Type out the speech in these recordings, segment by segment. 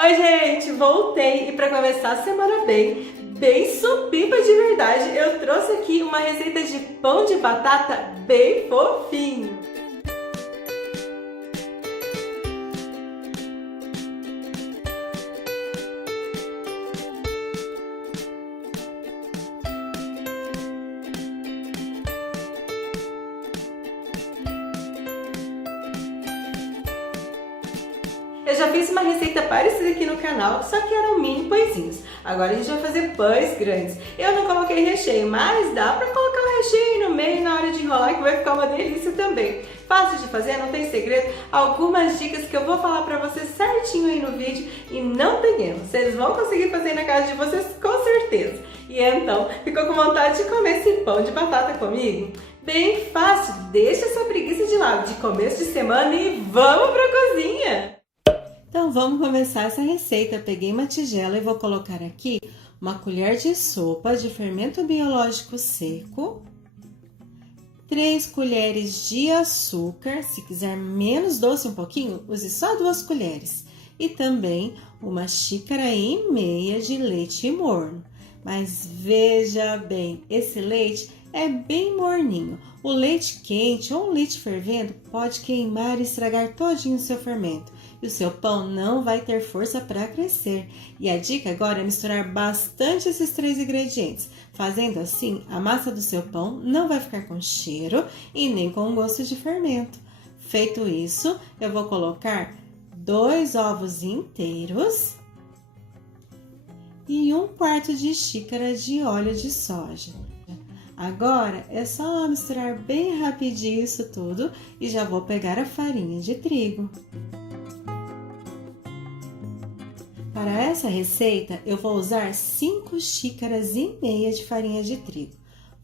Oi, gente, voltei e para começar a semana bem supimpa de verdade, eu trouxe aqui uma receita de pão de batata bem fofinho. Eu já fiz uma receita parecida aqui no canal, só que eram mini pãezinhos. Agora a gente vai fazer pães grandes. Eu não coloquei recheio, mas dá pra colocar o recheio no meio na hora de enrolar, que vai ficar uma delícia também. Fácil de fazer, não tem segredo. Algumas dicas que eu vou falar pra vocês certinho aí no vídeo e não tem erro. Vocês vão conseguir fazer na casa de vocês com certeza. E então, ficou com vontade de comer esse pão de batata comigo? Bem fácil, deixa essa preguiça de lado de começo de semana e vamos pra cozinha! Então vamos começar essa receita. Eu peguei uma tigela e vou colocar aqui uma colher de sopa de fermento biológico seco, 3 colheres de açúcar, se quiser menos doce um pouquinho, use só 2 colheres, e também 1,5 xícaras de leite morno. Mas veja bem, esse leite é bem morninho. O leite quente ou o leite fervendo pode queimar e estragar todinho o seu fermento. E o seu pão não vai ter força para crescer. E a dica agora é misturar bastante esses 3 ingredientes. Fazendo assim, a massa do seu pão não vai ficar com cheiro e nem com gosto de fermento. Feito isso, eu vou colocar 2 ovos inteiros e 1/4 de xícara de óleo de soja. Agora é só misturar bem rapidinho isso tudo e já vou pegar a farinha de trigo. Para essa receita, eu vou usar 5,5 xícaras de farinha de trigo.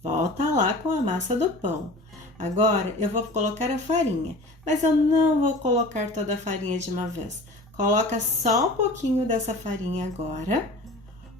Volta lá com a massa do pão. Agora, eu vou colocar a farinha, mas eu não vou colocar toda a farinha de uma vez. Coloca só um pouquinho dessa farinha agora.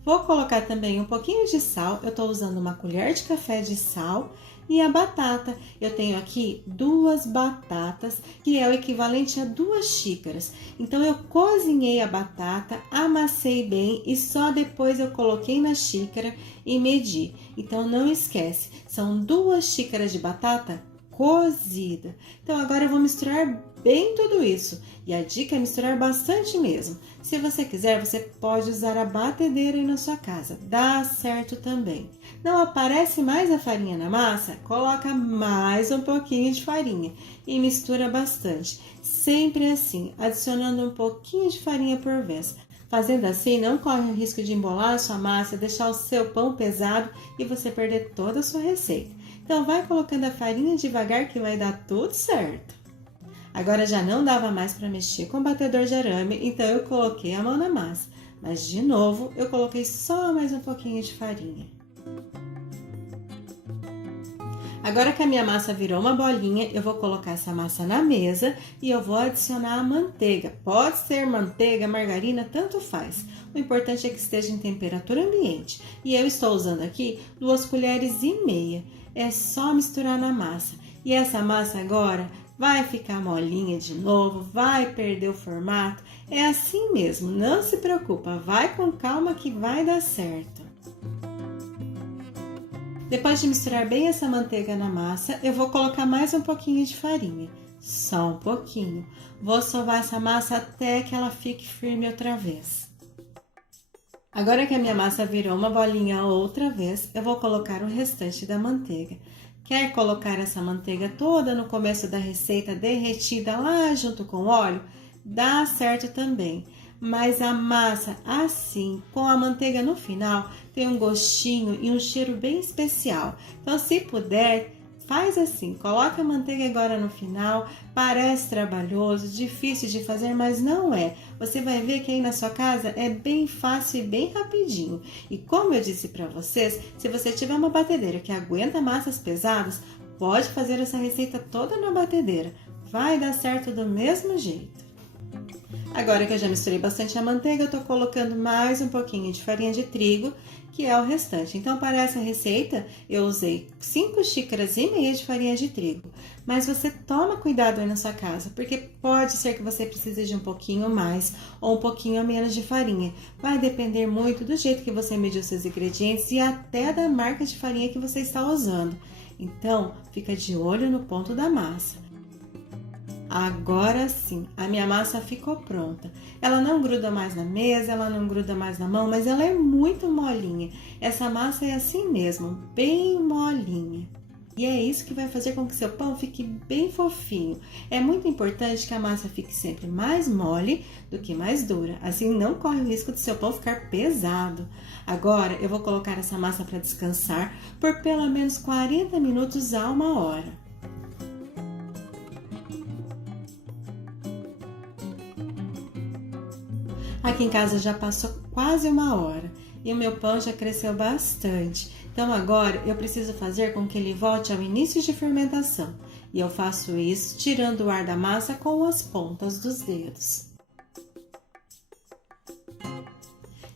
Vou colocar também um pouquinho de sal, eu estou usando 1 colher de café de sal e a batata. Eu tenho aqui 2 batatas, que é o equivalente a 2 xícaras. Então, eu cozinhei a batata, amassei bem e só depois eu coloquei na xícara e medi. Então, não esquece, são 2 xícaras de batata cozida. Então, agora eu vou misturar bem tudo isso. E a dica é misturar bastante mesmo. Se você quiser, você pode usar a batedeira aí na sua casa. Dá certo também. Não aparece mais a farinha na massa? Coloca mais um pouquinho de farinha e mistura bastante. Sempre assim, adicionando um pouquinho de farinha por vez. Fazendo assim, não corre o risco de embolar a sua massa, deixar o seu pão pesado e você perder toda a sua receita. Então, vai colocando a farinha devagar que vai dar tudo certo. Agora já não dava mais para mexer com o batedor de arame, então eu coloquei a mão na massa. Mas de novo, eu coloquei só mais um pouquinho de farinha. Agora que a minha massa virou uma bolinha, eu vou colocar essa massa na mesa e eu vou adicionar a manteiga. Pode ser manteiga, margarina, tanto faz. O importante é que esteja em temperatura ambiente. E eu estou usando aqui 2,5 colheres. É só misturar na massa. E essa massa agora vai ficar molinha de novo, vai perder o formato. É assim mesmo, não se preocupa, vai com calma que vai dar certo. Depois de misturar bem essa manteiga na massa, eu vou colocar mais um pouquinho de farinha. Só um pouquinho. Vou sovar essa massa até que ela fique firme outra vez. Agora que a minha massa virou uma bolinha outra vez, eu vou colocar o restante da manteiga. Quer colocar essa manteiga toda no começo da receita derretida lá junto com o óleo? Dá certo também. Mas a massa assim, com a manteiga no final, tem um gostinho e um cheiro bem especial. Então, se puder, faz assim, coloca a manteiga agora no final. Parece trabalhoso, difícil de fazer, mas não é. Você vai ver que aí na sua casa é bem fácil e bem rapidinho. E como eu disse para vocês, se você tiver uma batedeira que aguenta massas pesadas, pode fazer essa receita toda na batedeira. Vai dar certo do mesmo jeito. Agora que eu já misturei bastante a manteiga, eu tô colocando mais um pouquinho de farinha de trigo, que é o restante. Então, para essa receita, eu usei 5 xícaras e meia de farinha de trigo. Mas você toma cuidado aí na sua casa, porque pode ser que você precise de um pouquinho mais ou um pouquinho menos de farinha. Vai depender muito do jeito que você mediu seus ingredientes e até da marca de farinha que você está usando. Então, fica de olho no ponto da massa. Agora sim, a minha massa ficou pronta. Ela não gruda mais na mesa, ela não gruda mais na mão, mas ela é muito molinha. Essa massa é assim mesmo, bem molinha. E é isso que vai fazer com que seu pão fique bem fofinho. É muito importante que a massa fique sempre mais mole do que mais dura. Assim não corre o risco de seu pão ficar pesado. Agora eu vou colocar essa massa para descansar por pelo menos 40 minutos a 1 hora. Aqui em casa já passou quase 1 hora e o meu pão já cresceu bastante. Então agora eu preciso fazer com que ele volte ao início de fermentação. E eu faço isso tirando o ar da massa com as pontas dos dedos.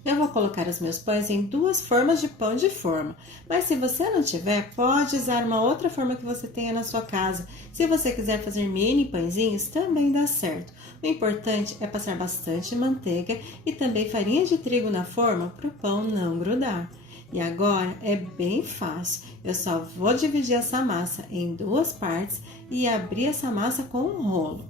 Eu vou colocar os meus pães em 2 formas de pão de forma, mas se você não tiver, pode usar uma outra forma que você tenha na sua casa. Se você quiser fazer mini pãezinhos, também dá certo. O importante é passar bastante manteiga e também farinha de trigo na forma para o pão não grudar. E agora é bem fácil, eu só vou dividir essa massa em 2 partes e abrir essa massa com um rolo.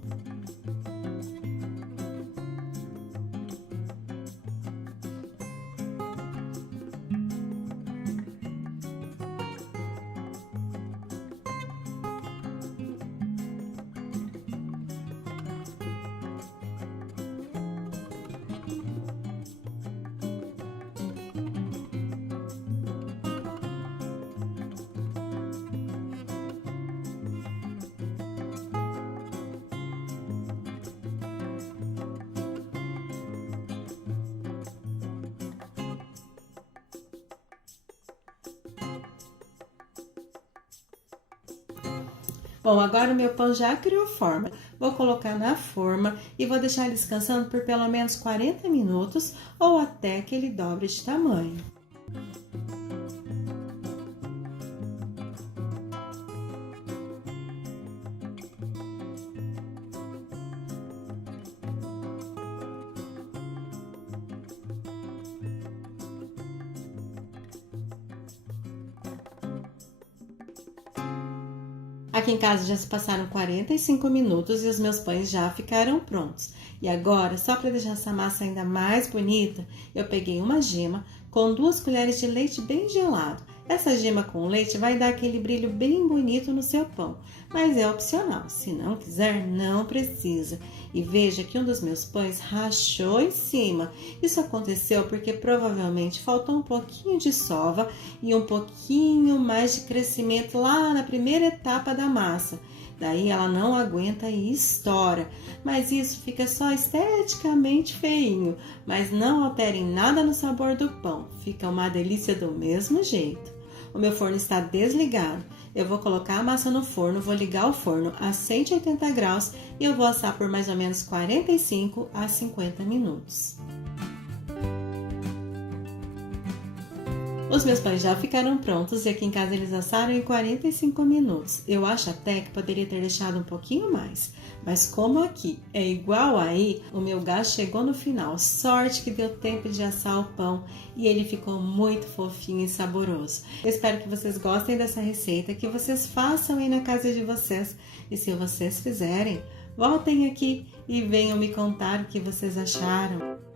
Bom, agora o meu pão já criou forma. Vou colocar na forma e vou deixar ele descansando por pelo menos 40 minutos ou até que ele dobre de tamanho. Aqui em casa já se passaram 45 minutos e os meus pães já ficaram prontos. E agora, só para deixar essa massa ainda mais bonita, eu peguei uma gema com 2 colheres de leite bem gelado. Essa gema com leite vai dar aquele brilho bem bonito no seu pão, mas é opcional. Se não quiser, não precisa. E veja que um dos meus pães rachou em cima. Isso aconteceu porque provavelmente faltou um pouquinho de sova e um pouquinho mais de crescimento lá na primeira etapa da massa. Daí ela não aguenta e estoura, mas isso fica só esteticamente feinho, mas não altera em nada no sabor do pão, fica uma delícia do mesmo jeito. O meu forno está desligado, eu vou colocar a massa no forno, vou ligar o forno a 180 graus e eu vou assar por mais ou menos 45 a 50 minutos. Os meus pães já ficaram prontos e aqui em casa eles assaram em 45 minutos. Eu acho até que poderia ter deixado um pouquinho mais, mas como aqui é igual aí, o meu gás chegou no final. Sorte que deu tempo de assar o pão e ele ficou muito fofinho e saboroso. Eu espero que vocês gostem dessa receita, que vocês façam aí na casa de vocês. E se vocês fizerem, voltem aqui e venham me contar o que vocês acharam.